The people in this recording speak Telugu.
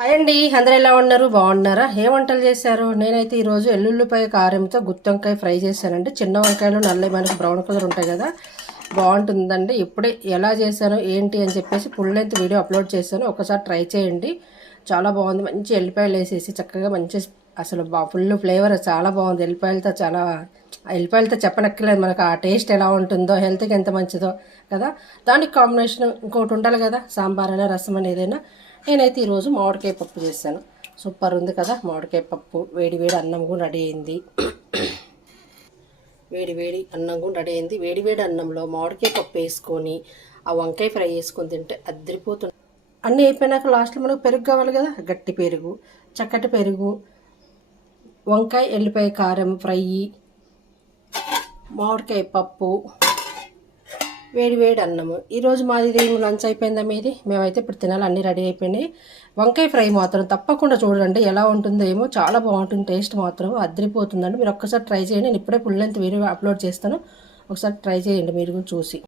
హాయ్ అండి, అందరూ ఎలా ఉన్నారు? బాగున్నారా? ఏ వంటలు చేశారు? నేనైతే ఈరోజు ఎల్లుల్లిపాయ కారంతో గుత్తొంకాయ ఫ్రై చేశానండి. చిన్న వంకాయలు నల్ల మనకి బ్రౌన్ కలర్ ఉంటాయి కదా, బాగుంటుందండి. ఇప్పుడే ఎలా చేశాను ఏంటి అని చెప్పేసి ఫుల్ లెంత్ వీడియో అప్లోడ్ చేశాను, ఒకసారి ట్రై చేయండి. చాలా బాగుంది. మంచి ఎల్లిపాయలు వేసేసి చక్కగా మంచి అసలు ఫుల్ ఫ్లేవర్ చాలా బాగుంది. ఎల్లిపాయలతో చెప్పనక్కర్లేదు మనకు ఆ టేస్ట్ ఎలా ఉంటుందో, హెల్త్కి ఎంత మంచిదో కదా. దానికి కాంబినేషన్ ఇంకోటి ఉండాలి కదా, సాంబార్ అయినా రసం అని ఏదైనా. నేనైతే ఈరోజు మామిడికాయ పప్పు చేశాను. సూపర్ ఉంది కదా మామిడికాయ పప్పు. వేడి వేడి అన్నం కూడా రెడీ అయింది. వేడి వేడి అన్నం కూడా రెడీ అయింది. వేడి వేడి అన్నంలో మామిడికాయ పప్పు వేసుకొని ఆ వంకాయ ఫ్రై చేసుకొని తింటే అద్దరిపోతుంది. అన్నీ అయిపోయినాక లాస్ట్లో మనకు పెరుగు కావాలి కదా, గట్టి పెరుగు, చక్కటి పెరుగు, వంకాయ ఎల్లిపాయ కారం ఫ్రై, మామిడికాయ పప్పు, వేడి వేడి అన్నము. ఈరోజు మాది లంచ్ అయిపోయిందా మీది? మేమైతే ఇప్పుడు తినాలి, అన్నీ రెడీ అయిపోయినాయి. వంకాయ ఫ్రై మాత్రం తప్పకుండా చూడండి, ఎలా ఉంటుందో ఏమో. చాలా బాగుంటుంది, టేస్ట్ మాత్రం అద్దరిపోతుందండి. మీరు ఒక్కసారి ట్రై చేయండి. నేను ఇప్పుడే ఫుల్ లెంత్ వీడియో అప్లోడ్ చేస్తాను, ఒకసారి ట్రై చేయండి మీరు చూసి.